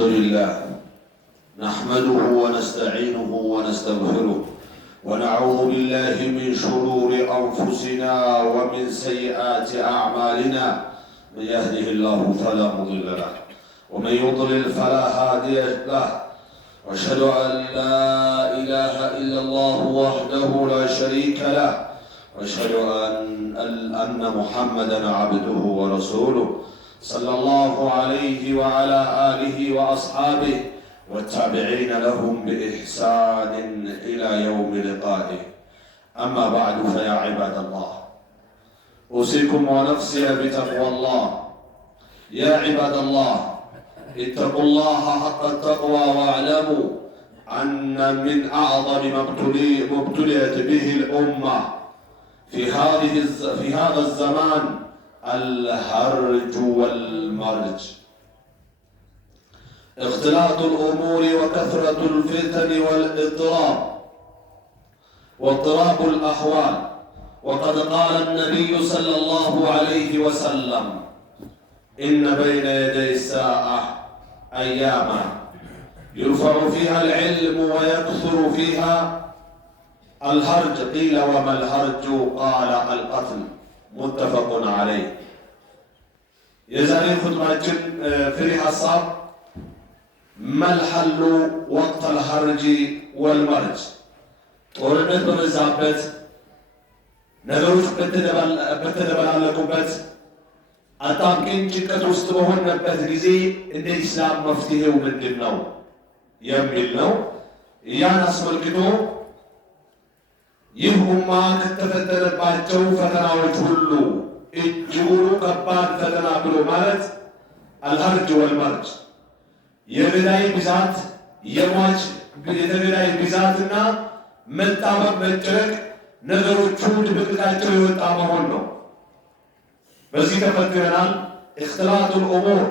الحمد لله نحمده ونستعينه ونستغفره ونعوذ بالله من شرور أنفسنا ومن سيئات أعمالنا. من يهده الله فلا مضل له ومن يضلل فلا هادي له. وأشهد أن لا إله إلا الله وحده لا شريك له. وأشهد أن محمدا عبده ورسوله صلى الله عليه وعلى آله وأصحابه والتابعين لهم بإحسان إلى يوم لقائه. أما بعد فيا عباد الله أوصيكم ونفسي بتقوى الله. يا عباد الله اتقوا الله حق التقوى واعلموا أن من أعظم ما ابتليت به الأمة في هذا الزمان الهرج والمرج، اختلاط الأمور وكثرة الفتن واضطراب الأحوال. وقد قال النبي صلى الله عليه وسلم: إن بين يدي الساعة أياما يرفع فيها العلم ويكثر فيها الهرج. قيل وما الهرج؟ قال القتل. متفق عليه። የዛሬ ኹጥባችን ፍሬ ሐሳብ መልሐሉ ወቅት አልሐርጅ ወልመርጅ፣ ጦርነት በበዛበት ነገሮች በተደበላለቁበት አጣብቂኝ ጭንቀት ውስጥ በሆነበት ጊዜ እንደ ኢስላም መፍትሄው ምንድን ነው የሚል ነው። ያን አስመልክቶ ይህ ኡማ ከተፈተነባቸው ፈተናዎች ሁሉ እጅጉን ከባድ ፈተና ብሎ ማለት አልሀርጅ ወልመርጅ፣ የገዳይ ብዛት፣ የሟች የተገዳይ ብዛትና መጣበብ፣ መጨረቅ፣ ነገሮቹ ድብቅቃቸው የወጣ መሆን ነው። በዚህ ተፈትነናል። እክትላጡል ኡሙር፣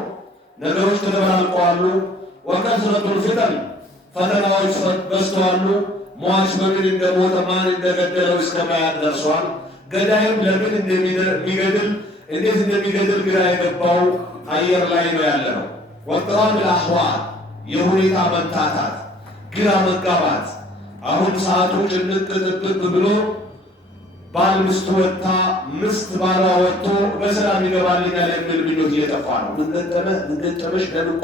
ነገሮች ተደበላልቀዋሉ። ወከስረቱል ፊተን፣ ፈተናዎች በዝተዋሉ። ሟች በምን እንደሞተ ማን እንደገደለው እስከ ማያት ደርሷል። ገዳይም ለምን እንደሚገድል እንዴት እንደሚገድል ግራ የገባው አየር ላይ ነው ያለ ነው። ወጥራብል አህዋል፣ የሁኔታ መምታታት፣ ግራ መጋባት። አሁን ሰዓቱ ጭንቅ ጥብብ ብሎ ባል ሚስቱ ወጥታ ሚስት ባሏ ወጥቶ በሰላም ይገባልኛል የሚል ምኞት እየጠፋ ነው። ምን ገጠመሽ፣ ለምን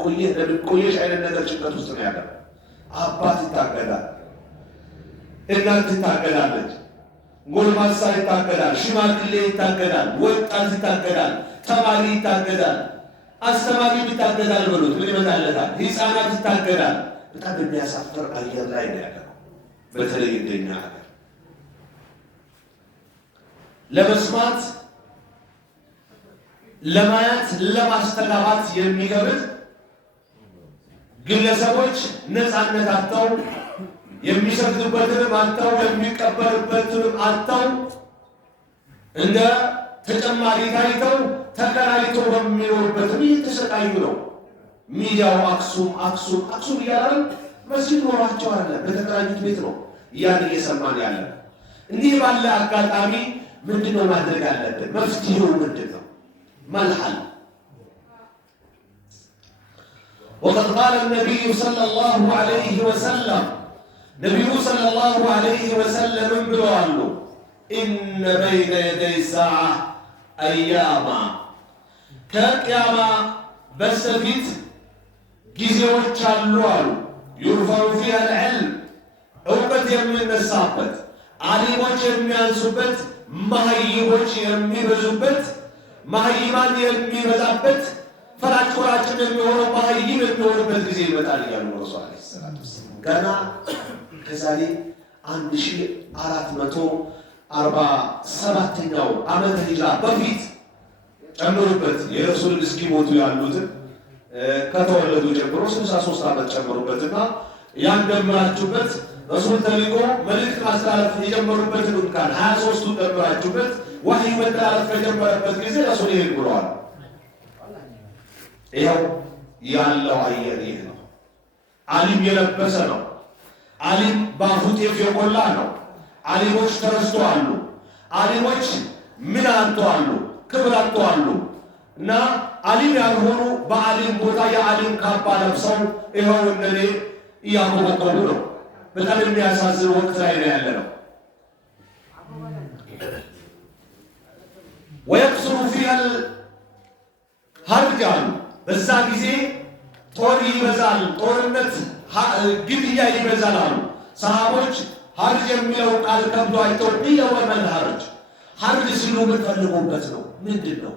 ቆየሽ አይነት ነገር ጭንቀት ውስጥ ነው ያለ። አባት ይታገዳል፣ እናት ትታገዳለች፣ ጎልማሳ ይታገዳል፣ ሽማግሌ ይታገዳል፣ ወጣት ይታገዳል፣ ተማሪ ይታገዳል፣ አስተማሪ ይታገዳል። ብሎት ምን ይመጣለታል? ሕፃናት ይታገዳል። በጣም የሚያሳፍር አየር ላይ ነው ያለው። በተለይ እንደኛ ሀገር ለመስማት ለማየት ለማስተጋባት የሚከብድ ግለሰቦች ነፃነት አጥተው የሚሰግዱበትንም አጥተው የሚቀበሉበትንም አጥተው እንደ ተጨማሪ ታይተው ተከራይተው በሚኖሩበትም እየተሰቃዩ ነው። ሚዲያው አክሱም እያለ መስጊድ ኖሯቸው አለ፣ በተከራዩት ቤት ነው ያን እየሰማን ያለ። እንዲህ ባለ አጋጣሚ ምንድነው ማድረግ አለብን? መፍትሄው ምንድነው? መልሐል وقد قال النبي صلى الله عليه وسلم ነቢዩ ሰለላሁ ዐለይሂ ወሰለም ብለዋል፣ ኢነ በይነ የደይ ሰዓ አያማ፣ ከቅያማ በስተፊት ጊዜዎች አሉ አሉ። ዩርፈዑ ፊሃ አልዕልም፣ እውቀት የሚነሳበት፣ ዓሊሞች የሚያንሱበት፣ መሀይቦች የሚበዙበት፣ መሀይማን የሚበዛበት፣ ፈላጭ ቆራጭም የሚሆነው መሀይም የሚሆንበት ጊዜ ይመጣል እያሉ ረሱል ዐለይሂ ሰላቱ ወሰላም ገና ከዛሬ 1447ኛው ዓመተ ሂጅራ በፊት ጨምሩበት። የረሱልን እስኪሞቱ ያሉትን ከተወለዱ ጀምሮ 63 ዓመት ጨምሩበትና ያን ደምራችሁበት ረሱል ተልኮ መልእክት ማስተላለፍ የጀመሩበትን እንኳን 23ቱ ደምራችሁበት ወህይ መተላለፍ ከጀመረበት ጊዜ ረሱል ይሄን ብለዋል። ይኸው ያለው አየር ይህ ነው። ዓሊም የለበሰ ነው። ዓሊም በአፉ ጤፍ የቆላ ነው። ዓሊሞች ተረስተዋሉ። ዓሊሞች ምን አጥተዋሉ? ክብር አጥተዋሉ። እና ዓሊም ያልሆኑ በዓሊም ቦታ የዓሊም ካባ ለብሰው ይኸው እንደኔ እያቆበቆቡ ነው። በጣም የሚያሳዝን ወቅት ላይ ነው ያለነው። ወየክሱሩ ፊሃል ሀርጃሉ በዛ ጊዜ ጦር ይበዛል፣ ጦርነት ግድያ ይበዛል አሉ ሰሃቦች። ሀርጅ የሚለው ቃል ከብዷቸው ወመል ሀርጅ ሀርጅ ሲሉ ምን ፈልጎበት ነው ምንድን ነው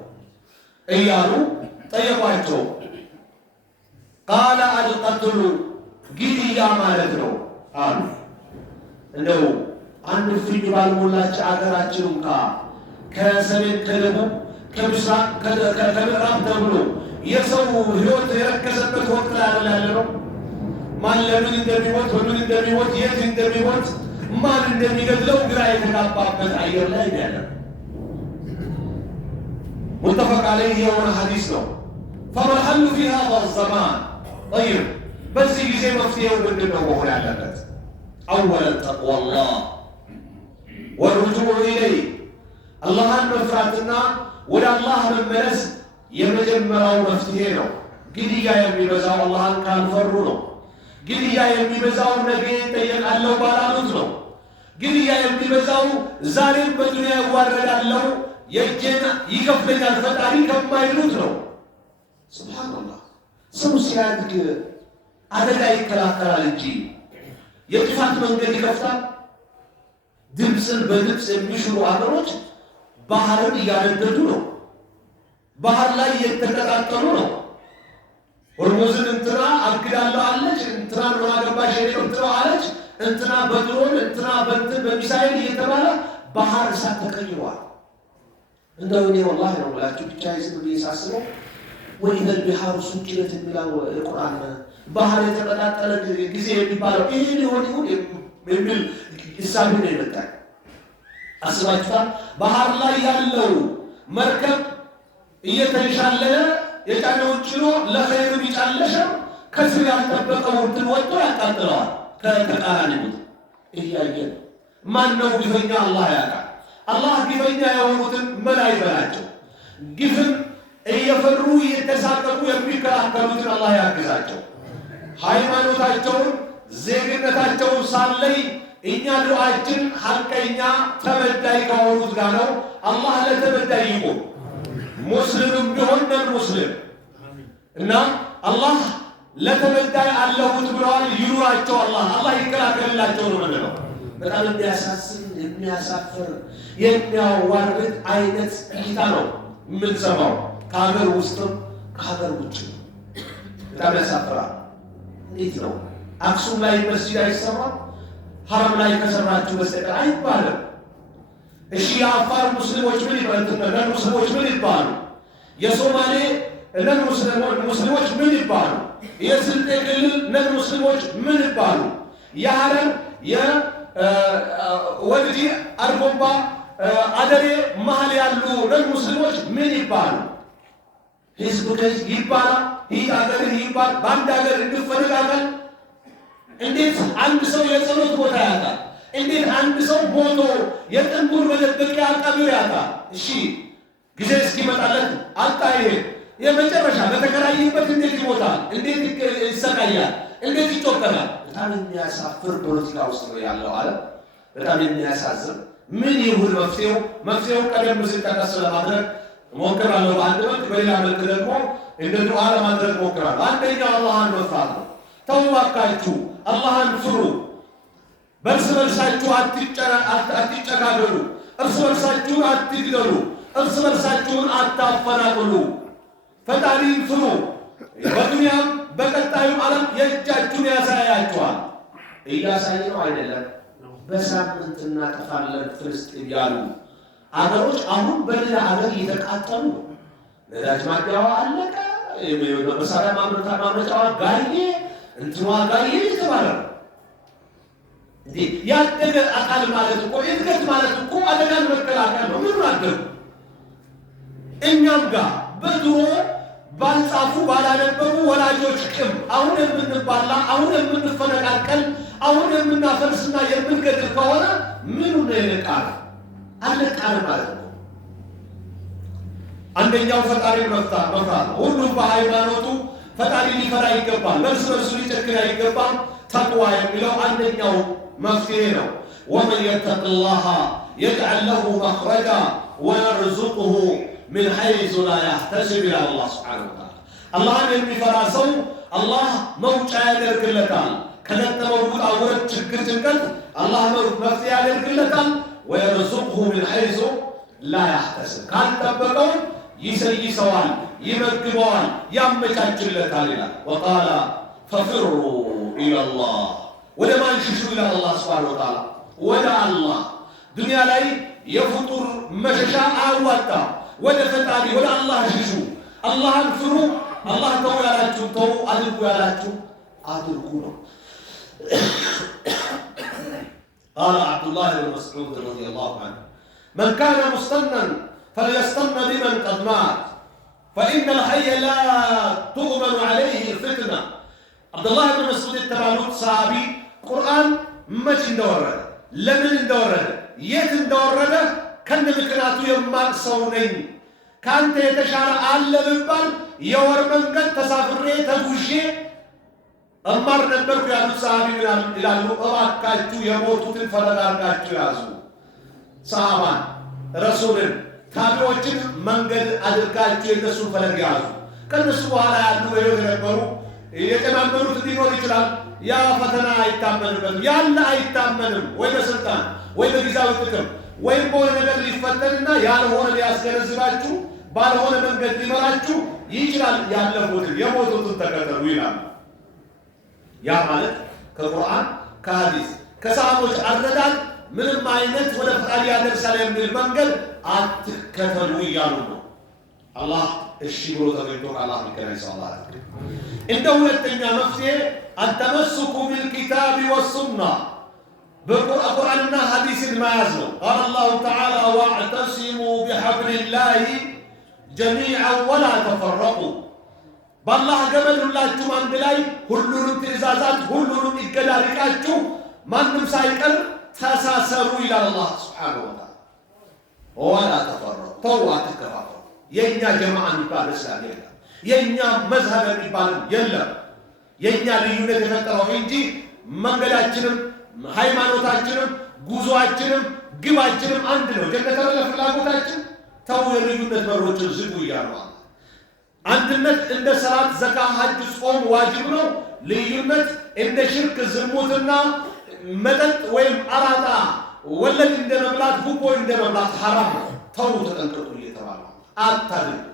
እያሉ ጠየቋቸው። ቃለ አልቀትሉ ግድያ ማለት ነው አሉ። እንደው አንድ ፍኝ ባልሞላች አገራችን እንኳ ከሰሜን ከደቡብ ከምስራቅ ከምዕራብ ተብሎ የሰው ሕይወት የረከሰበት ወቅት ላይ ያለ ነው። ማን ለምን እንደሚሞት በምን እንደሚሞት የት እንደሚሞት ማን እንደሚገድለው ግራ የተጋባበት አየር ላይ ያለ ሙተፈቅ ዐለይህ የሆነ ሐዲስ ነው። ፈመልሐሉ ፊ ሃዛ ዘማን ጠይብ በዚህ ጊዜ መፍትሄው ምንድን ነው መሆን ያለበት? አወለን ተቅዋላህ ወርጁዕ ኢለይህ አላህን መፍራትና ወደ አላህ መመለስ የመጀመሪያው መፍትሄ ነው። ግድያ የሚበዛው አላህን ካልፈሩ ነው። ግድያ የሚበዛው ነገ እጠየቃለሁ ባላሉት ነው። ግድያ የሚበዛው ዛሬም በዱንያ እዋረዳለሁ የእጄን ይከፍለኛል ፈጣሪ ከማይሉት ነው። ሱብሃንአላህ ሰው ሲያድግ አደጋ ይከላከላል እንጂ የጥፋት መንገድ ይከፍታል። ድምፅን በድምፅ የሚሽሩ አገሮች ባህርን እያነደዱ ነው። ባህር ላይ እየተቀጣጠሉ ነው። ሆርሙዝን እንትና አግዳለሁ አለች፣ እንትና ምን አገባሽ እንትና አለች፣ እንትና በድሮን እንትና በእንትን በሚሳይል እየተባለ ባህር እሳት ተቀይሯል። እንደው እኔ ወላሂ ነው ብላችሁ ብቻ ይዝም ብዬ ሳስበው ወኢዘል ቢሃሩ ሱጅረት የሚለው ቁርአን ባህር የተቀጣጠለ ጊዜ የሚባለው ይሄ ሊሆን ይሁን የሚል ኢሳቢ ነው የመጣው። አስባችኋል? ባህር ላይ ያለው መርከብ እየተንሻለለ የጫነውን ጭኖ ለኸይር ቢጫለሸው ከስር ያልጠበቀው እንትን ወጥቶ ያቃጥለዋል። ከተቃራኒ ቦታ እያየን ማን ነው ግፈኛ? አላህ ያውቃል። አላህ ግፈኛ የሆኑትን መላ ይበላቸው። ግፍን እየፈሩ እየተሳቀቁ የሚከላከሉትን አላህ ያግዛቸው። ሃይማኖታቸውን ዜግነታቸውን ሳለይ እኛ ዱዓችን ሐቀኛ ተበዳይ ከሆኑት ጋር ነው። አላህ ለተበዳይ ይቆም። ሙስሊምም ቢሆን ነን ሙስሊም እና አላህ ለተበዳይ አለሁት ብለዋል። ይኑራቸው አላህ ይከላከልላቸው ነው የምንለው። በጣም የሚያሳዝን የሚያሳፍር የሚያዋርድ አይነት እይታ ነው የምንሰማው ከሀገር ውስጥም ከሀገር ውጭ። በጣም ያሳፍራል። እንዴት ነው አክሱም ላይ መስጂድ አይሰራም? ሐረም ላይ ከሰራችሁ በስተቀር አይባልም። እሺ የአፋር ሙስሊሞች ምን ይባሉ? ሙስሊሞች ምን ይባሉ? የሶማሌ ነን ሙስሊሞች ምን ይባሉ? የስልጤ ክልል ነን ሙስሊሞች ምን ይባሉ? የሐረር የወልዲ አርጎባ አደሬ መሀል ያሉ ነን ሙስሊሞች ምን ይባሉ? ህዝብ ከህዝብ ይባላል። ይህ ሀገር ይባል። በአንድ ሀገር እንፈረዳለን። እንዴት አንድ ሰው የጸሎት ቦታ ያጣል? እንዴት አንድ ሰው ሞቶ የጥንቡር መደበቂያ ቀብር ያጣል? እሺ ጊዜ እስኪመጣለት አጣ። ይሄ የመጨረሻ በተከራየበት እንዴት ይሞታል? እንዴት ይሰቃያል? እንዴት ይጮቀናል? በጣም የሚያሳፍር ፖለቲካ ውስጥ ነው ያለው ዓለም። በጣም የሚያሳዝን ምን ይሁን መፍትሄው? መፍትሄው ቀደም ሲል ጠቀስ ለማድረግ ሞክራለሁ በአንድ መልክ፣ በሌላ መልክ ደግሞ እንደ ዱዓ ለማድረግ ሞክራለሁ። አንደኛው አላህን መፍራት ነው። ተው እባካችሁ አላህን ፍሩ። በእርስ በርሳችሁ አትጨካከሉ። እርስ በርሳችሁን አትግደሉ። እርስ በርሳችሁን አታፈናቅሉ። ፈጣሪን ፍሩ። በዱንያም በቀጣዩም ዓለም የእጃችሁን ያሳያችኋል። እያሳየ ነው አይደለም? በሳምንት እናጠፋለን ፍልስጤም ያሉ አገሮች አሁን በሌላ አገር እየተቃጠሉ ነው። ነዳጅ ማደያዋ አለቀ፣ መሳሪያ ማምረቻዋ ጋዬ፣ እንትኗ ጋዬ የተባለ ነው። ያደገ አካል ማለት እኮ እድገት ማለት እኮ አደጋን መከላከል ነው። ምን አደረጉ? እኛም ጋር በድሮ ባልጻፉ ባላነበቡ ወላጆች ቅም አሁን የምንባላ አሁን የምንፈነቃቀል አሁን የምናፈርስና የምንገድል ከሆነ ምኑ ነው የነቃል? አለቃል ማለት ነው። አንደኛው ፈጣሪን መፍራት ነው። ሁሉም በሃይማኖቱ ፈጣሪ ሊፈራ ይገባል። በእርስ በርሱ ሊጨክን አይገባም። ተቅዋ የሚለው አንደኛው መፍትሄ ነው። ወመን የተቅላሃ የጅዐል ለሁ መኽረጃ ወየርዙቅሁ ሚን ሐይሱ ላ ያሕተሲብ ይላል አላህ ሱብሓነሁ ወተዓላ። አላህን የሚፈራ ሰው አላህ መውጫ ያደርግለታል። ከገጠመው ውጣ ውረድ፣ ችግር፣ ጭንቀት አላህ መፍትሄ ያደርግለታል። ወየርዙቅሁ ሚን ሐይሱ ላ ያሕተሲብ፣ ካልጠበቀው ይሰይሰዋል፣ ይመግበዋል፣ ያመቻችለታል ይላል። ወቃለ ፈፍሩ ኢለላህ፣ ወደ ማን ሽሹ ይላል አላህ ሱብሓነሁ ወተዓላ? ወደ አላህ። ዱንያ ላይ የፍጡር መሸሻ አያዋጣም። ወደ ፈጣሪ ወደ አላህ ሽሹ። አላህን ፍሩ። አላህ ተው ያላችሁ ተው፣ አድርጉ ያላችሁ አድርጉ ነው። ቃለ ዐብዱላህ ብን መስዑድ ረዲየላሁ ዐንሁ መን ካነ ሙስተነን فليستن بمن قد مات فإن الحي لا تؤمن عليه الفتنة። عبدالله بن مسعود የተባሉት ሰሃቢ ቁርአን መች እንደወረደ፣ ለምን እንደወረደ፣ የት እንደወረደ ከነ ምክንያቱ የማቅ ሰው ነኝ። ካንተ የተሻለ አለ ብባል የወር መንገድ ተሳፍሬ ተጉዤ እማር ነበርኩ ያሉት ሰሃቢ ይላሉ። እባካችሁ የሞቱትን ፈለግ አድርጋችሁ ያዙ። ሰሃባን፣ ረሱልን፣ ታቢዎችን መንገድ አድርጋችሁ የነሱን ፈለግ ያዙ። ከነሱ በኋላ ያሉ በሕይወት የነበሩ የጨማመሩት ሊኖር ይችላል። ያ ፈተና አይታመንበትም፣ ያለ አይታመንም። ወይ በስልጣን ወይ በጊዜያዊ ጥቅም ወይም በሆነ ነገር ሊፈተንና ያልሆነ ሊያስገነዝባችሁ ባልሆነ መንገድ ሊመራችሁ ይችላል። ያለፉትን የሞቱትን ተከተሉ ይላል። ያ ማለት ከቁርአን ከሐዲስ ከሰሃቦች አረዳድ ምንም አይነት ወደ ፈጣሪ ያደርሳል የሚል መንገድ አትከተሉ እያሉ ነው። አላህ እሺ ብሎ ተገኝቶ ከአላህ የሚገናኝ ሰው አላህ አድርገን። እንደ ሁለተኛ መፍትሄ አተመሱኩ ቢልኪታቢ ወሱና፣ በቁርአንና ሐዲስን መያዝ ነው። ቃለ አላሁ ተዓላ ወዕተሲሙ ቢሐብሊላሂ ጀሚዐን ወላ ተፈረቁ፣ በአላህ ገመድ ሁላችሁም አንድ ላይ ሁሉንም ትእዛዛት ሁሉንም ይገዳሪቃችሁ ማንም ሳይቀር ተሳሰሩ ይላል አላህ ሱብሓነሁ ወተዓላ። ወላ ተፈረቁ፣ ተው አትከፋፈሉ። የእኛ ጀማዓ የሚባል እስላም የለም። የእኛ መዝሀብ የሚባል የለም። የእኛ ልዩነት የፈጠረው እንጂ መንገዳችንም ሃይማኖታችንም ጉዞአችንም ግባችንም አንድ ነው። ጀነት ፍላጎታችን። ተው የልዩነት በሮችን ዝጉ እያሉ አንድነት እንደ ሰላት፣ ዘካ፣ ሐጅ፣ ጾም ዋጅብ ነው። ልዩነት እንደ ሽርክ፣ ዝሙትና መጠጥ ወይም አራጣ ወለድ እንደ መብላት፣ ጉቦ እንደ መብላት ሐራም ነው። ተው ተጠንቀቁ እየተባለ አታድርጉ።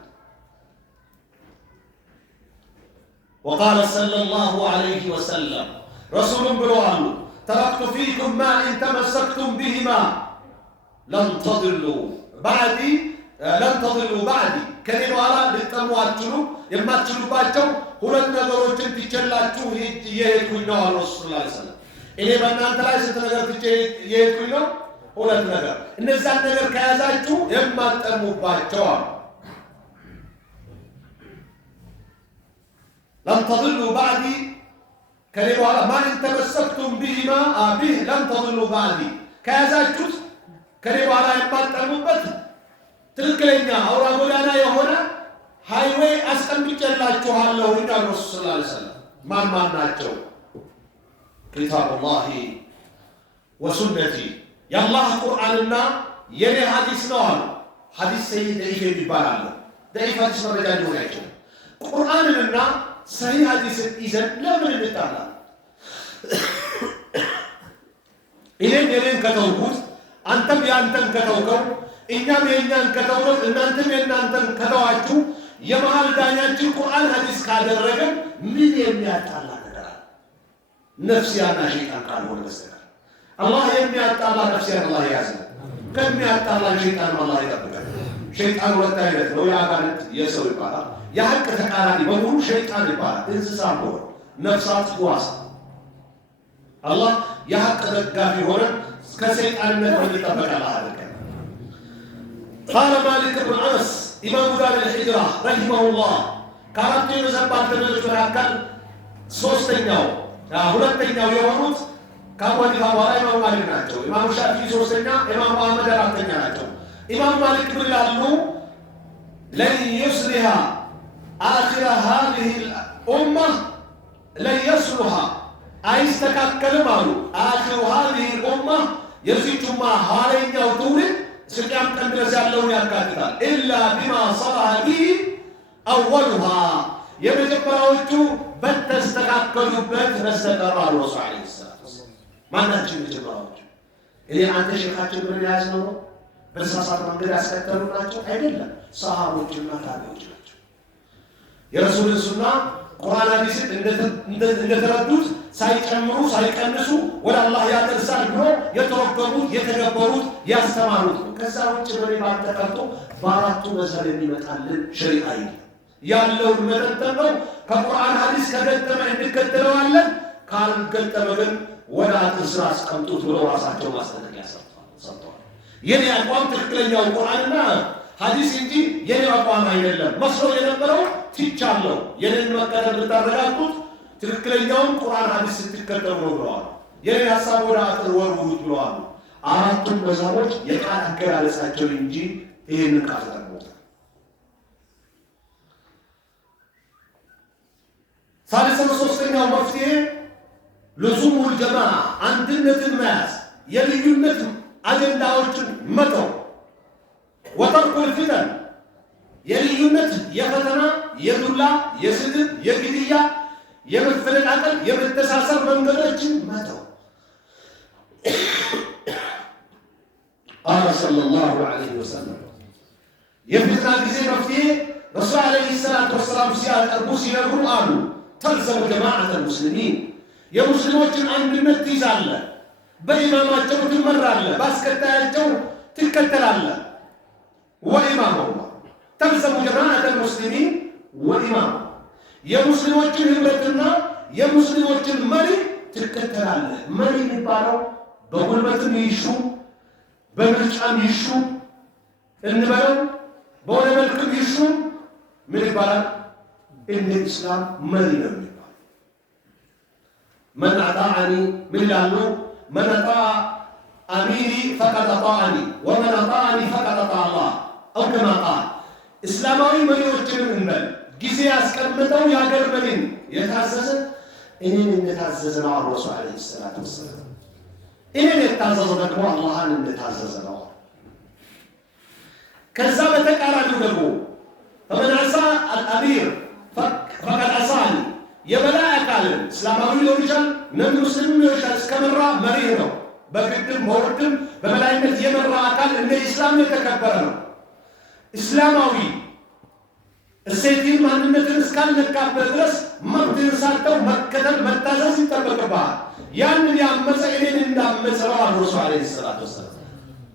ወቃለ ሰለላሁ ዐለይሂ ወሰለም ረሱሉም ብለዋሉ ተረክቱ ፊኩም ማ ኢን ተመሰክቱም ቢሂማ ለን ተድሉ ባዕዲ ከኔ በኋላ ልትጠሙ አትችሉም። የማትችሉባቸው ሁለት ነገሮችን ትቼላችሁ እየሄድኩኝ ነው አሉ ረሱል ሰለላሁ ዐለይሂ ወሰለም። እኔ በእናንተ ላይ ስንት ነገር ትቼ እየሄድኩኝ ነው? ሁለት ነገር። እነዛን ነገር ከያዛችሁ የማትጠሙባቸው አሉ። ለን ተድሉ ባዕዲ ከኔ በኋላ ማ ኢን ተመሰክቱም ቢሂማ ቢህ ለን ተድሉ ባዕዲ ከያዛችሁት ከኔ በኋላ የማትጠሙበት ትክክለኛ አውራ ጎዳና የሆነ ሃይዌይ አስቀምጬላችኋለሁ ይላል ረሱል ሰለላሁ ዐለይሂ ወሰለም። ማን ናቸው? ኪታቡላሂ ወሱነቲ፣ የአላህ ቁርአንና የኔ ሐዲስ ነው አሉ። ሐዲስ ሰሂህ ደኢፍ የሚባል አለ። ደኢፍ ሐዲስ መረጃ ሊሆን አይችልም። ቁርአንንና ሰሂህ ሐዲስን ይዘን ለምን እንጣላለን? እኔም የኔን ከተውኩት አንተም የአንተን ከተውከው እኛም የእኛን ከተውነው እናንተም የእናንተን ከተዋችሁ የመሃል ዳኛችን ቁርአን ሐዲስ ካደረገ ምን የሚያጣላ ነገር አለ? ነፍስያና ሸይጣን ካልሆነ በስተቀር አላህ የሚያጣላ ነፍስያን አላህ ያዝነ፣ ከሚያጣላ ሸይጣን አላህ ይጠብቃል። ሸይጣን ሁለት አይነት ነው፣ የአጋንንት የሰው ይባላል። የሐቅ ተቃራኒ በሙሉ ሸይጣን ይባላል። እንስሳ ሆነ ነፍሳት ዋስ አላህ የሐቅ ደጋፊ ሆነ ከሰይጣንነት እንጠበቃለን አድርገን። ቃለ ማሊክ ብን አነስ ኢማሙ ዳር ልሂጅራ ረሂመሁላህ ከአራቱ የመዝሀብ ባልተቤቶች መካከል ሁለተኛው የሆኑት ከአቡ ሐኒፋ በኋላ ኢማሙ ማሊክ ናቸው። ኢማሙ ሻፊዒ ሶስተኛ፣ ኢማሙ አህመድ አራተኛ ናቸው። ኢማሙ ማሊክ ምን ይላሉ? ለን ዩስሊሃ አኺረ ሃዚሂ ልኡማ ለን የስሉሃ አይስተካከልም አሉ። አኺሩ ሃዚሂ ልኡማ የዚቹማ ኋለኛው ትውልድ እስከ ቀን ድረስ ያለውን ያካትታል። ኢላ ቢማ ሰለሐ ቢሂ አወሉሃ የመጀመሪያዎቹ በተስተካከሉበት በስተቀር አሉ ረሱል ዓለይሂ ሰላቱ ወሰላም። ማናቸው የመጀመሪያዎቹ? እኔ አንተ ሼኻችን ብለን የያዝነው ነው በተሳሳተ መንገድ ያስከተሉ ናቸው አይደለም። ሰሃቦችና ታቢዎች ናቸው። የረሱልን ሱና ቁርአን ሐዲስን እንደተረዱት ሳይጨምሩ ሳይቀንሱ ወደ አላህ ያደርሳል ብሎ የተወገቡት የተገበሩት ያስተማሩት ነው። ከዛ ውጭ በኔ ባልተቀርቶ በአራቱ መዝሀብ የሚመጣልን ሸሪዓ ያለውን መጠጠም ነው። ከቁርአን ሐዲስ ከገጠመ እንከተለዋለን፣ ካልገጠመ ግን ወደ አጥር ስራ አስቀምጡት ብለው ራሳቸው ማስጠንቀቂያ ሰጥተዋል። የኔ አቋም ትክክለኛው ቁርአንና ሐዲስ እንጂ የኔ አቋም አይደለም። መስሎ የነበረው ትቻለሁ። የኔን መቀደም ብታረጋግጡት ትክክለኛውን ቁርአን ሐዲስ ስትከተሉ ነው ብለዋል። የኔ ሐሳብ ወደ አጥር ወርውሩት ብለዋል። አራቱም መዝሀቦች የቃል አገላለጻቸው እንጂ ይሄንን ቃል ተጠቅመውታል። ሳልሰው ሶስተኛው መፍትሄ ልዙሙል ጀማዓ አንድነትን መያዝ፣ የልዩነት አጀንዳዎችን መተው፣ ወተርኩል ፊተን የልዩነት የፈተና የዱላ የስድብ የግድያ የመፈለቃቀል የመተሳሰብ መንገዶችን መተው። ቃለ ሰለላሁ ዐለይሂ ወሰለም የፊትና ጊዜ መፍትሄ ረሱል ዐለይሂ ሰላቱ ወሰላም ሲያቀርቡ ሲነግሩ አሉ ተልዘሙ ጀማዓተ ሙስሊሚን የሙስሊሞችን አንድነት ትይዛለህ፣ በኢማማቸው ትመራለህ፣ ባስከታያቸው ትከተላለህ። ወኢማሙ ተልዘሙ ጀማዓተ ሙስሊሚን ወኢማሙ የሙስሊሞችን ህብረትና የሙስሊሞችን መሪ ትከተላለህ። መሪ የሚባለው በጉልበትም ይሹ በምርጫም ይሹ እንበለው በሆነ መልክም ይሹ ምን ይባላል? እንደ ኢስላም መሪ ነው የሚባለው። መን አጣዐኒ ምን ይላሉ? መን አጣዐ አሚሪ ፈቀድ አጣዐኒ ወመን አጣዐኒ ፈቀድ አጣዐ አላህ አው ከማ ቃል። እስላማዊ መሪዎችንም እንበል ጊዜ ያስቀምጠው የሀገር መሪን የታዘዘ እኔን እንደታዘዘ ነው አሉ ረሱል ዐለይሂ ሰላቱ ወሰላም። እኔን የታዘዘ ደግሞ አላህን እንደታዘዘ ነው። ከዛ በተቃራኒው ደግሞ ፈመን ዐሳ አልአሚር ፈቀድ ዐሳኒ የበላይ አካልን እስላማዊ ሊሆን ይችላል ነን ሙስሊም ሊሆን ይችላል እስከመራ መሪ ነው። በግድም በውርድም በበላይነት የመራ አካል እንደ ኢስላም የተከበረ ነው። እስላማዊ እሴትን ማንነትን እስካልነካበት ድረስ መብትህን ሳተው መከተል መታዘዝ ይጠበቅብሃል። ያንን ያመፀ እኔን እንዳመፀ ነው አሉ ረሱል ዐለይሂ ሰላቱ ወሰላም።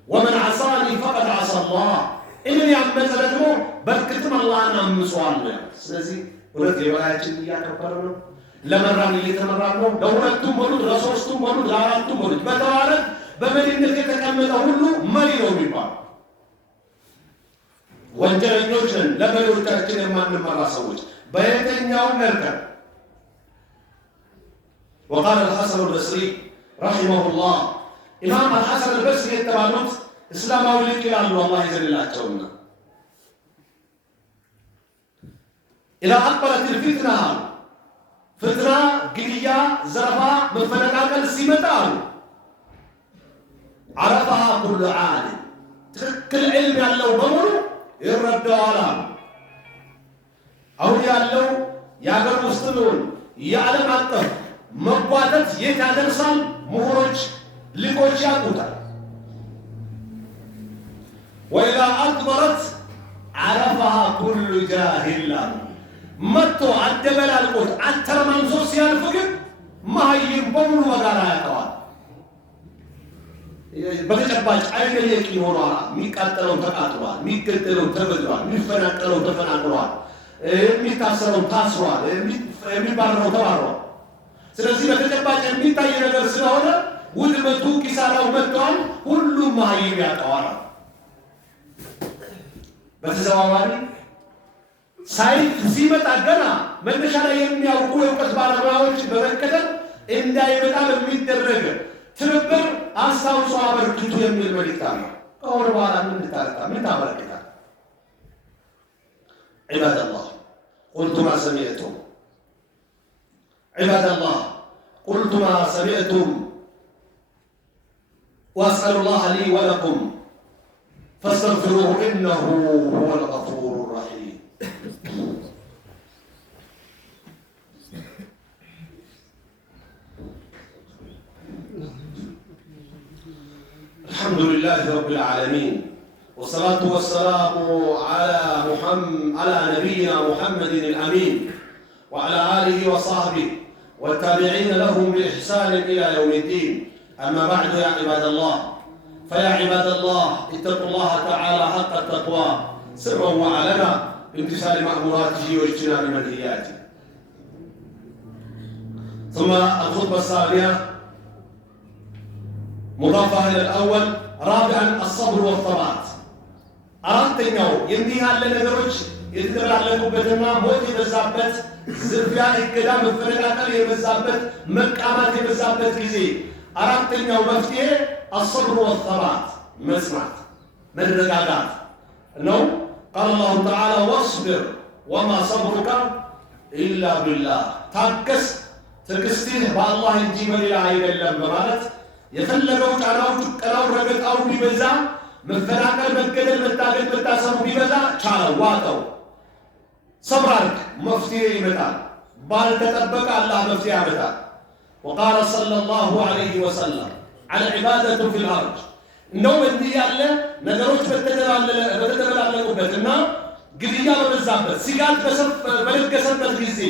ወመን ዐሳኒ ፈቀድ ዐሳ አላህ እኔን ያመፀ ደግሞ በእርግጥም አላህን አምጿል። ስለዚህ ሁለት የበላያችን እያከበረ ነው፣ ለመራን እየተመራን ነው። ለሁለቱም በሉት ለሶስቱም በሉት ለአራቱም በሉት በተዋረድ በመሪነት የተቀመጠ ሁሉ መሪ ነው የሚባለው። ወንጀለኞች ነን ለመሪዎቻችን የማንመራ ሰዎች በየትኛው ነርከን። وقال الحسن البصري رحمه الله ኢማም አልሐሰን አልበስሪ የተባሉት እስላማዊ ሊቅ ይላሉ አላህ ይዘንላቸውና ኢላ አቅበለት الفتنة ፍትና ግድያ ዘረፋ መፈነቃቀል ሲመጣ አሉ عرفها كل عالم ትክክል ዕልም ያለው በሙሉ ይረዳዋል አሉ። አሁን ያለው የአገር ውስጥ ነው የዓለም አቀፍ መጓተት የት ያደርሳል? ምሁሮች ሊቆች ያውቁታል። ወኢዛ አቅበረት ዐረፈሃ ኩሉ ጃሂል መጥቶ አደበላልቆት አተረማምሶ ሲያልፍ ግን መሀይም በሙሉ በጋራ ያውቀዋል። በተጨባጭ አይገለቅ ይሆናል። የሚቃጠለው ተቃጥሏል፣ የሚገደለው ተገድሏል፣ የሚፈናቀለው ተፈናቅሏል፣ የሚታሰረው ታስሯል፣ የሚባረረው ተባሯል። ስለዚህ በተጨባጭ የሚታይ ነገር ስለሆነ ውድመቱ ኪሳራው መጥቷል። ሁሉም መሀይም ያውቀዋል። በተዘዋዋሪ ሳይት ሲመጣ ገና መነሻ ላይ የሚያውቁ የእውቀት ባለሙያዎች በመከተል እንዳይመጣ በሚደረግ ትብብር አስታውሶ አበርክቱ የሚል መልእክት አለ። ከሆነ በኋላ ምን ልታረቃ ምን ታበረክታል? عباد الله قلت ما سمعتم عباد الله قلت ما سمعتم وأسأل الله لي ولكم فاستغفروه إنه هو الغفور الرحيم. الحمد لله رب العالمين والصلاة والسلام على نبينا محمد الأمين وعلى آله وصحبه والتابعين لهم بإحسان إلى يوم الدين. أما بعد يا عباد الله فيا عباد الله اتقوا الله تعالى حق التقوى سرا وعلنا بامتثال مأموراته واجتناب منهياته. ثم الخطبة الثانية مضافة إلى الأول. رابعا الصبر والثبات. አራተኛው እንዲህ ያለ ነገሮች የተደራረቁበትና ሞት የበዛበት ዝርፊያ፣ እገዳ፣ መፈነቃቀል የበዛበት መቃማት የበዛበት ጊዜ አራተኛው መፍትሄ الصبر والثبات መስማት መረጋጋት ነው። قال الله تعالى واصبر وما صبرك إلا بالله ታገስ ትዕግስትህ በአላህ እንጂ በሌላ አይደለም በማለት የፈለገው ጫናው ጩቀናው ረገጣው ቢበዛ መፈናቀል መገደል መታገል መታሰሩ ቢበዛ ቻለው ዋጠው ሰብር አድርግ መፍትሄ ይመጣል። ባልተጠበቀ አላህ መፍትሄ ያመጣል። وقال صلى الله عليه وسلم العبادة في الأرض እንደው እንዲህ ያለ ነገሮች በተደበላለቁበትና ግድያ በበዛበት ስጋት በለገሰበት ጊዜ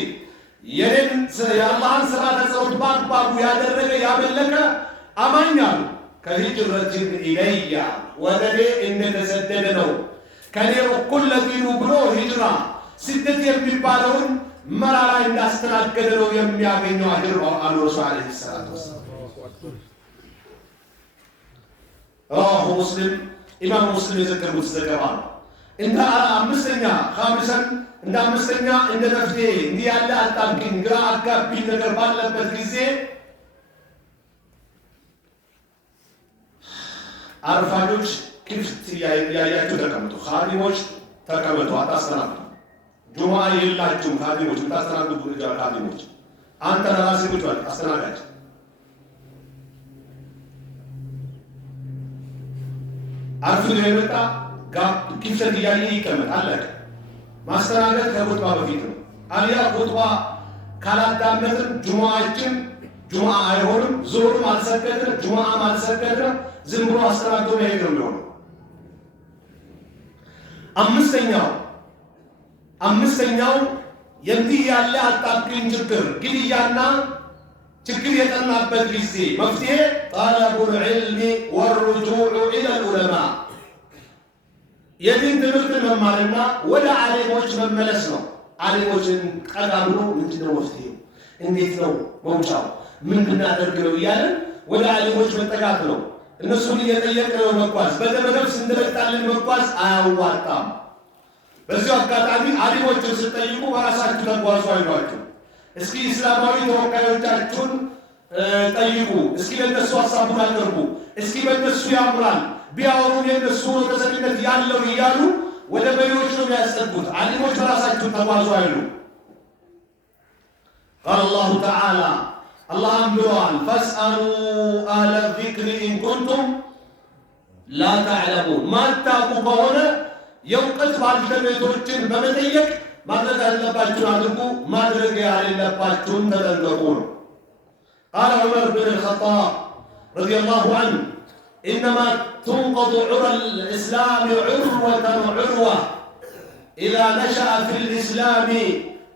የአላህን ስራ ተጸውት በአግባቡ ያደረገ ያመለከ አማኛሉ ከሂጅረትን ኢለያ ወደ እኔ እንደተሰደደ ነው ከኔ እኩል ለዲኑ ብሎ ሂጅራ ስደት የሚባለውን መራራ እንዳስተናገደ ነው የሚያገኘው አጅር አሉ ረሱል አለይሂ ሰላቱ ወሰላም። رواه مسلم ኢማም ሙስሊም የዘገቡት ዘገባ ነው። እንደ አምስተኛ ኻሚሰን እንደ አምስተኛ እንደ መፍትሄ እንዲህ ያለ አጣብቂኝ ግራ አጋቢ ነገር ባለበት ጊዜ አርፋጆች ክፍት ያያችሁ ተቀምጡ፣ ኻዲሞች ተቀመጡ፣ አታስተናግዱ። ጁማ የላችሁም ኻዲሞች የምታስተናግዱ ኻዲሞች አንተ ለራስህ ቁጭ በል አስተናጋጅ። አርፍዶ የመጣ ክፍተት እያየ ይቀመጥ፣ አለቀ። ማስተናገድ ከኹጥባ በፊት ነው። አልያ ኹጥባ ካላዳመጥን ጁማአችን ጁማ አይሆንም። ዙሁርም አልሰገድንም ጁማአም አልሰገድንም። ዝም ብሎ አስተናግዶ መሄድ ነው የሚሆነው። አምስተኛው የዚህ ያለ አጣብቂኝ ችግር ግድያና ችግር የጠናበት ጊዜ መፍትሄ ጠለቡል ዒልሚ ወርጁዑ ኢለል ዑለማ የዲን ትምህርትን መማርና ወደ ዓሊሞች መመለስ ነው። ዓሊሞችን ቀዳ ብሎ ምንድነው መፍትሄው? እንዴት ነው መውጫው? ምን ብናደርግ ነው እያለን ወደ ዓሊሞች መጠጋት ነው። እነሱን እየጠየቅን ነው መጓዝ። በደመነፍስ እንደመጣልን መጓዝ አያዋጣም። በዚሁ አጋጣሚ ዓሊሞችን ስትጠይቁ በራሳችሁ ተጓዙ አይሏችሁ። እስኪ እስላማዊ ተወካዮቻችሁን ጠይቁ። እስኪ ለነሱ ሐሳቡን አቅርቡ። እስኪ በእነሱ ያምራል ቢያወሩ የነሱ ተሰሚነት ያለው እያሉ ወደ መሪዎች ነው የሚያስጠጉት። ዓሊሞች በራሳችሁ ተጓዙ አይሉ። قال الله تعالى الله أمران فاسألوا أهل الذكر إن كنتم لا تعلمون ما تاقوا بهنا يوقت ባልተቤቶችን በመጠየቅ ማድረግ ያለባችሁን አድርጉ፣ ማድረግ ያለባችሁን ተጠንቀቁ። قال عمر بن الخطاب رضي الله عنه إنما تنقض عرى الإسلام عروة عروة إذا نشأ في الإسلام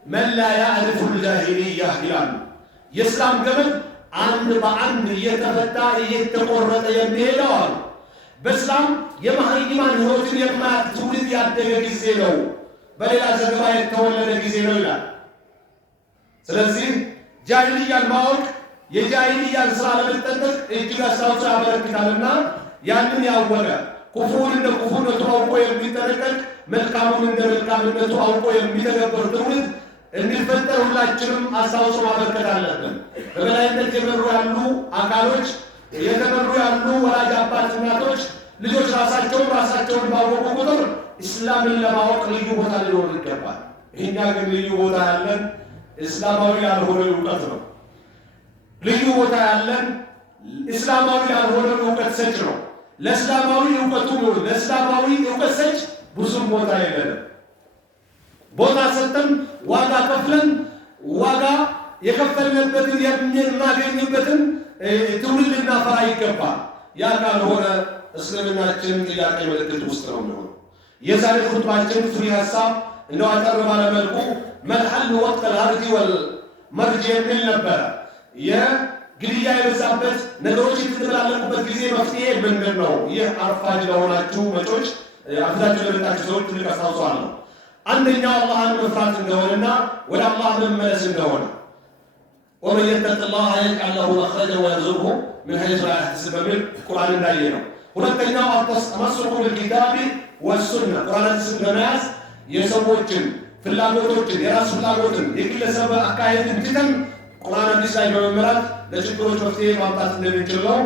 من لا يعرف الجاهلية ይላሉ። የእስላም ገመድ አንድ በአንድ እየተፈታ እየተቆረጠ የሚሄደው አሉ በእስላም የመሃይማን ሕይወትን የማያውቅ ትውልድ ያደገ ጊዜ ነው፣ በሌላ ዘገባ የተወለደ ጊዜ ነው ይላል። ስለዚህ ጃሂልያን ማወቅ የጃሂልያን ስራ ለመጠንቀቅ እጅግ አስተዋጽኦ ያበረክታልና ያንን ያወቀ ኩፍሩን እንደ ኩፍርነቱ አውቆ የሚጠነቀቅ መልካሙን እንደ መልካምነቱ አውቆ የሚተገብር ትውልድ እንዲፈጠር ሁላችንም አስተዋጽኦ ማበርከት አለብን። በበላይነት የመሩ ያሉ አካሎች የተመሩ ያሉ ወላጅ አባት እናቶች ልጆች ራሳቸውን ባወቁ ቁጥር እስላምን ለማወቅ ልዩ ቦታ ሊኖር ይገባል። እኛ ግን ልዩ ቦታ ያለን እስላማዊ ያልሆነ እውቀት ነው። ልዩ ቦታ ያለን እስላማዊ ያልሆነ እውቀት ሰጭ ነው። ለእስላማዊ እውቀቱ ነው ለእስላማዊ እውቀት ሰጭ ብዙም ቦታ የለንም። ቦታ ሰጥተን ዋጋ ከፍለን ዋጋ የከፈልንበትን የምናገኝበትን ትውልድ ልናፈራ ይገባል። ያ ካልሆነ እስልምናችን ጥያቄ ምልክት ውስጥ ነው የሚሆነው። የዛሬ ኹጥባችን ፍሪ ሀሳብ እንደው አጠር ባለ መልኩ መልሐል ወቅት አልሀርጅ ወልመርጅ የሚል ነበረ። የግድያ የበዛበት ነገሮች የተደበላለቁበት ጊዜ መፍትሄ ምንድን ነው? ይህ አርፋጅ ለሆናችሁ መጮች አፍዛችሁ ለመጣችሁ ሰዎች ትልቅ አስታውሰዋለሁ። አንደኛው አላህን መፍራት እንደሆነና ወደ አላህ መመለስ እንደሆነ ወመን የተቂላህ የጅዐል ለሁ መኽረጀን ወየርዙቅሁ ሚን ሐይሱ ላ ያሕተሲብ በሚል ቁርአን እንዳየ ነው። ሁለተኛው አተመሱኩ ቢልኪታቢ ወሱና ቁርአንን በመያዝ የሰዎችን ፍላጎቶችን የራስ ፍላጎትን የግለሰብ አካሄድን ትተን ቁርአን ሐዲስ ላይ በመመራት ለችግሮች መፍትሄ ማምጣት እንደምንችል ነው።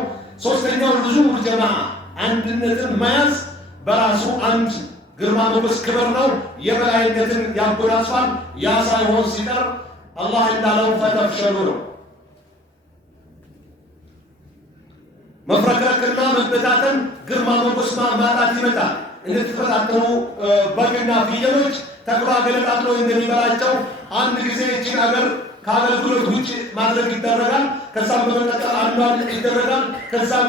ሶስተኛው ልዙሙል ጀማዓ አንድነትን መያዝ በራሱ አንድ ግርማ ሞገስ ክብር ነው። የበላይነትን ያጎናጽፋል። ያ ሳይሆን ሲቀር አላህ እንዳለው ፈተፍሸሉ ነው። መፍረክረክና መበታተን ግርማ ሞገስ ማጣት ይመጣል። እንደተፈታተኑ በግና ፍየሎች ተኩላ ገለጣጥሎ እንደሚበላቸው አንድ ጊዜ እችን አገር ከአገልግሎት ውጭ ማድረግ ይደረጋል። ከዛም በመቀጠል አንዷን ይደረጋል። ከዛም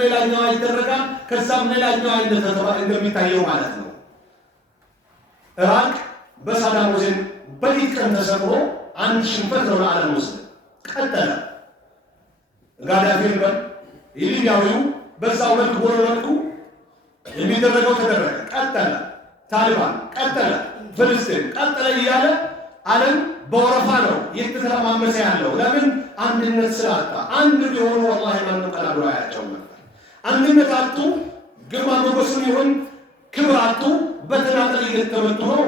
ሌላኛዋ ይደረጋል። ከዛም ሌላኛዋ እንደሚታየው ማለት ነው። ኢራቅ በሳዳም ሁሴን በሊት ቀን ተሰብሮ አንድ ሽንፈት ነው ለዓለም ውስጥ ቀጠለ። ጋዳፊን ሊቢያዊው በዛው መልክ ሆኖ መልኩ የሚደረገው ተደረገ፣ ቀጠለ። ታሊባን ቀጠለ፣ ፍልስጤም ቀጠለ እያለ ዓለም በወረፋ ነው እየተተረማመሰ ያለው። ለምን? አንድነት ስላጣ። አንድ ቢሆኑ ወላሂ ማንም ቀና ብሎ አያቸውም ነበር። አንድነት አጡ። ግርማ ሞገስም ይሁን ክብር አጡ። በተናጠል እየተመቱ ነው።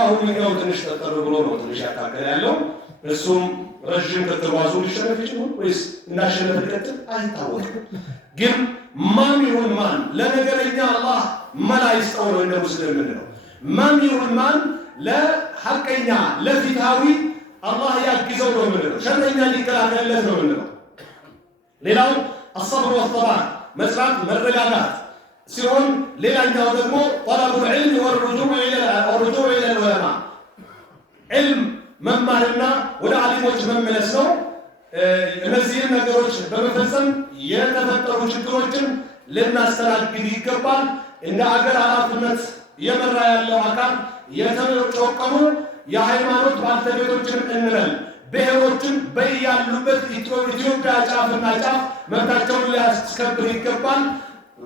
አሁን ይኸው ትንሽ ጠጠር ብሎ ነው ትንሽ ያታገለ ያለው። እሱም ረዥም ከተጓዙ ሊሸነፍ ይችላል ወይስ እንዳሸነፈ ሊቀጥል አይታወቅም። ግን ማን ይሁን ማን ለነገረኛ አላህ መላ ይስጠው ነው እንደ ሙስሊም የምንለው። ማን ይሁን ማን ለሐቀኛ ለፊታዊ አላህ ያግዘው ነው የምንለው። ሸረኛ ሊከላከልለት ነው የምንለው። ሌላው አሰብር ወሰባር መስራት መረጋጋት ሲሆን ሌላኛው ደግሞ ጠለቡል ዒልም ወርጁዕ ኢለል ዑለማ ዒልም መማርና ወደ ዓሊሞች መመለስ ነው። እነዚህን ነገሮች በመፈጸም የተፈጠሩ ችግሮችን ልናስተናግድ ይገባል። እንደ አገር ኃላፊነት እየመራ ያለው አካል የተጨቆኑ የሃይማኖት ባልተቤቶችን እንበል ብሔሮችን በያሉበት ኢትዮጵያ ጫፍና ጫፍ መብታቸውን ሊያስከብር ይገባል።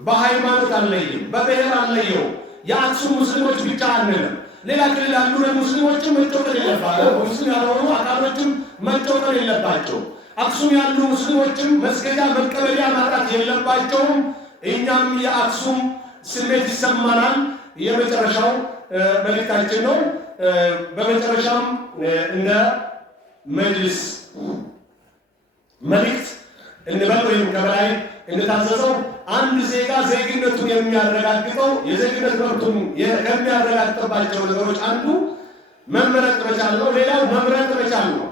በሃይማኖት አለይም በብሔር አለየው። የአክሱም ሙስሊሞች ብቻ አንልም። ሌላ ክልል ያሉ ሙስሊሞችም መጮቀን የለባቸው። ሙስሊም ያልሆኑ አካሎችም መጮቀን የለባቸው። አክሱም ያሉ ሙስሊሞችም መስገጃ መቀበያ ማጣት የለባቸውም። እኛም የአክሱም ስሜት ይሰማናል። የመጨረሻው መልእክታችን ነው። በመጨረሻም እንደ መጅልስ መልእክት እንበል ወይም ከበላይ እንደታዘዘው አንድ ዜጋ ዜግነቱን የሚያረጋግጠው የዜግነት መብቱን ከሚያረጋግጥባቸው ነገሮች አንዱ መመረጥ መቻል ነው። ሌላው መምረጥ መቻል ነው።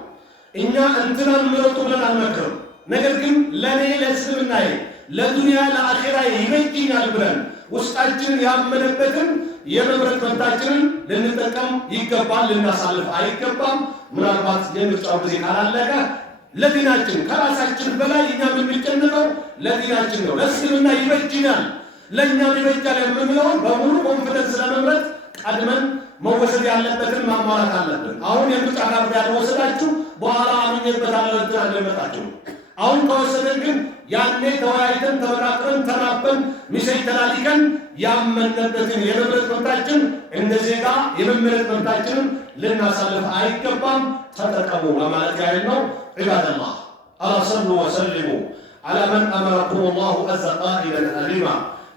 እኛ እንትናን ምረጡ ብለን አንመክርም። ነገር ግን ለእኔ ለእስልምናዬ ለዱንያ ለአኼራዬ ይበጅኛል ብለን ውስጣችን ያመነበትን የመምረጥ መብታችንን ልንጠቀም ይገባል። ልናሳልፍ አይገባም። ምናልባት የምርጫው ጊዜ ካላለቀ ለዲናችን ከራሳችን በላይ እኛ የምንጨነቀው ለዲናችን ነው። ለእስልምና ይበጅናል ለእኛም ይበጃል የምንለውን በሙሉ ኮንፊደንስ ለመምረጥ ቀድመን መወሰድ ያለበትን ማሟላት አለብን። አሁን የምርጫ ካርድ ያልወሰዳችሁ በኋላ አምኜበታለሁ እንትን አለመጣችሁ። አሁን ከወሰደን ግን ያኔ ተወያይተን ተመካክረን ተናበን ሚሴጅ ተላሊከን ያመነበትን የመምረጥ መብታችን እንደ ዜጋ የመመረጥ መብታችንን ልናሳልፍ አይገባም። ተጠቀሙ ለማለት ያህል ነው። ዒባደላህ አላ ሰሉ ወሰልሙ አላ መን አመረኩም ላሁ አዘ ቃኢለን አሊማ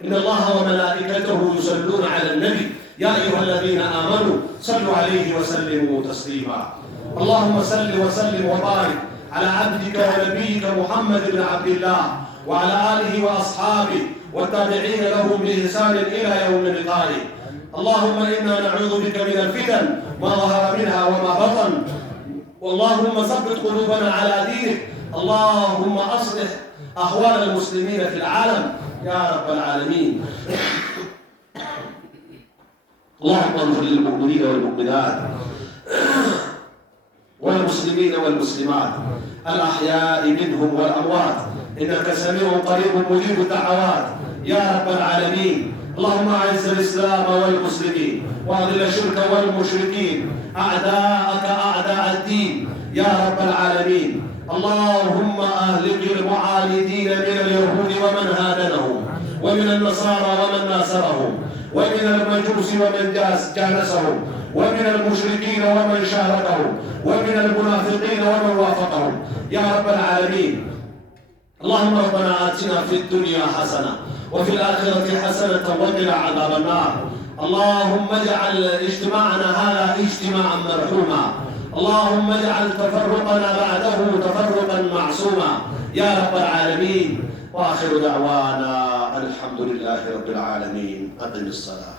ኢነ ላሀ ወመላኢከተሁ ዩሰሉነ ዐለ ነቢ ያ አዩሃ አለዚነ አመኑ ሰሉ ዐለይሂ ወሰሊሙ ተስሊማ اللهم صل وسلم وبارك على عبدك ونبيك محمد بن عبد الله وعلى آله وأصحابه والتابعين لهم بإحسان إلى يوم لقائه اللهم إنا نعوذ بك من الفتن ما ظهر منها وما بطن. اللهم ثبت قلوبنا على دينك. اللهم أصلح أحوال المسلمين في العالم يا رب العالمين. اللهم اغفر للمؤمنين والمؤمنات والمسلمين والمسلمات الأحياء منهم والأموات، إنك سميع قريب مجيب الدعوات يا رب العالمين. اللهم أعز الإسلام والمسلمين وأذل الشرك والمشركين أعداءك أعداء الدين يا رب العالمين. اللهم أهلك المعاندين من اليهود ومن هادنهم، ومن النصارى ومن ناصرهم، ومن المجوس ومن جالسهم، ومن المشركين ومن شاركهم، ومن المنافقين ومن وافقهم يا رب العالمين. اللهم ربنا آتنا في الدنيا حسنة وفي الآخرة حسنة وقنا عذاب النار. اللهم اجعل اجتماعنا هذا اجتماعا مرحوما. اللهم اجعل تفرقنا بعده تفرقا معصوما يا رب العالمين. وآخر دعوانا الحمد لله رب العالمين. أقم الصلاة.